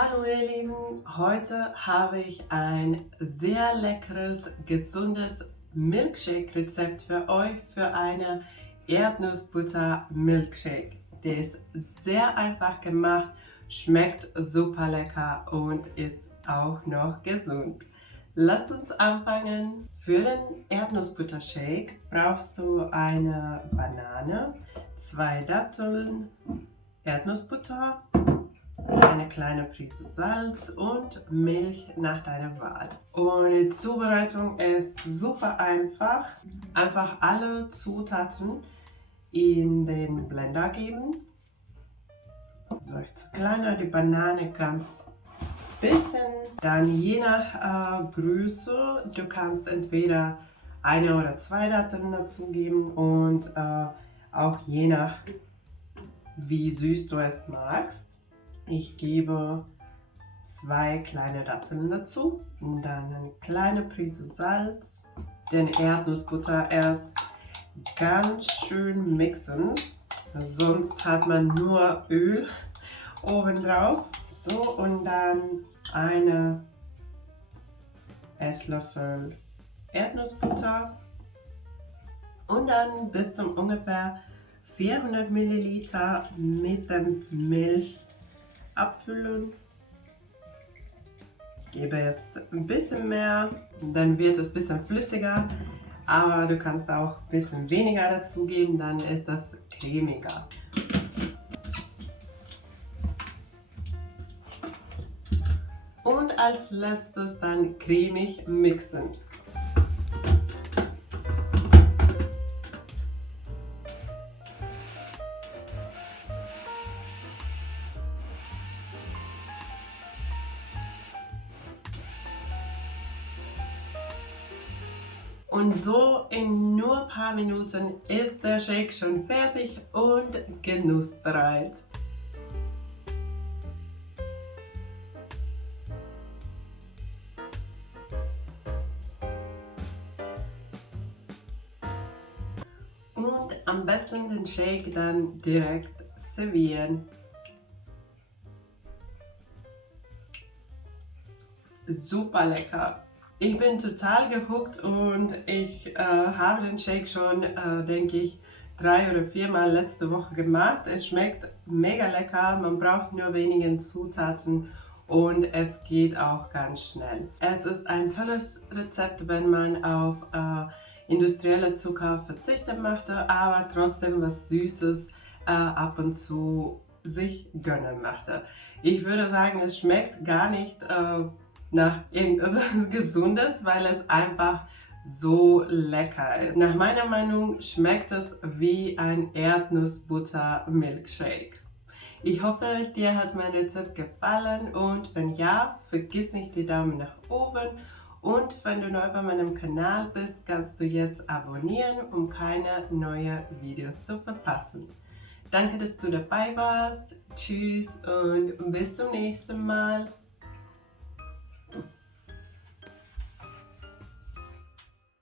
Hallo ihr Lieben, heute habe ich ein sehr leckeres, gesundes Milkshake-Rezept für euch für eine Erdnussbutter-Milkshake. Der ist sehr einfach gemacht, schmeckt super lecker und ist auch noch gesund. Lasst uns anfangen. Für den Erdnussbutter-Shake brauchst du eine Banane, 2 Datteln, Erdnussbutter, eine kleine Prise Salz und Milch nach deiner Wahl. Und die Zubereitung ist super einfach. Einfach alle Zutaten in den Blender geben. So, ich zerkleinere die Banane ganz bisschen. Dann je nach Größe, du kannst entweder 1 oder 2 Datteln dazugeben und auch je nach wie süß du es magst. Ich gebe 2 kleine Datteln dazu und dann eine kleine Prise Salz. Den Erdnussbutter erst ganz schön mixen, sonst hat man nur Öl obendrauf. So, und dann eine Esslöffel Erdnussbutter und dann bis zum ungefähr 400 Milliliter mit der Milch abfüllen. Gebe jetzt ein bisschen mehr, dann wird es ein bisschen flüssiger, aber du kannst auch ein bisschen weniger dazu geben, dann ist das cremiger. Und als letztes dann cremig mixen. Und so in nur ein paar Minuten ist der Shake schon fertig und genussbereit. Und am besten den Shake dann direkt servieren. Super lecker. Ich bin total gehuckt und ich habe den Shake schon, denke ich, 3 oder 4 Mal letzte Woche gemacht. Es schmeckt mega lecker, man braucht nur wenige Zutaten und es geht auch ganz schnell. Es ist ein tolles Rezept, wenn man auf industrielle Zucker verzichten möchte, aber trotzdem was Süßes ab und zu sich gönnen möchte. Ich würde sagen, es schmeckt gar nicht nach irgendetwas Gesundes, weil es einfach so lecker ist. Nach meiner Meinung schmeckt es wie ein Erdnussbutter-Milkshake. Ich hoffe, dir hat mein Rezept gefallen und wenn ja, vergiss nicht die Daumen nach oben und wenn du neu bei meinem Kanal bist, kannst du jetzt abonnieren, um keine neuen Videos zu verpassen. Danke, dass du dabei warst. Tschüss und bis zum nächsten Mal.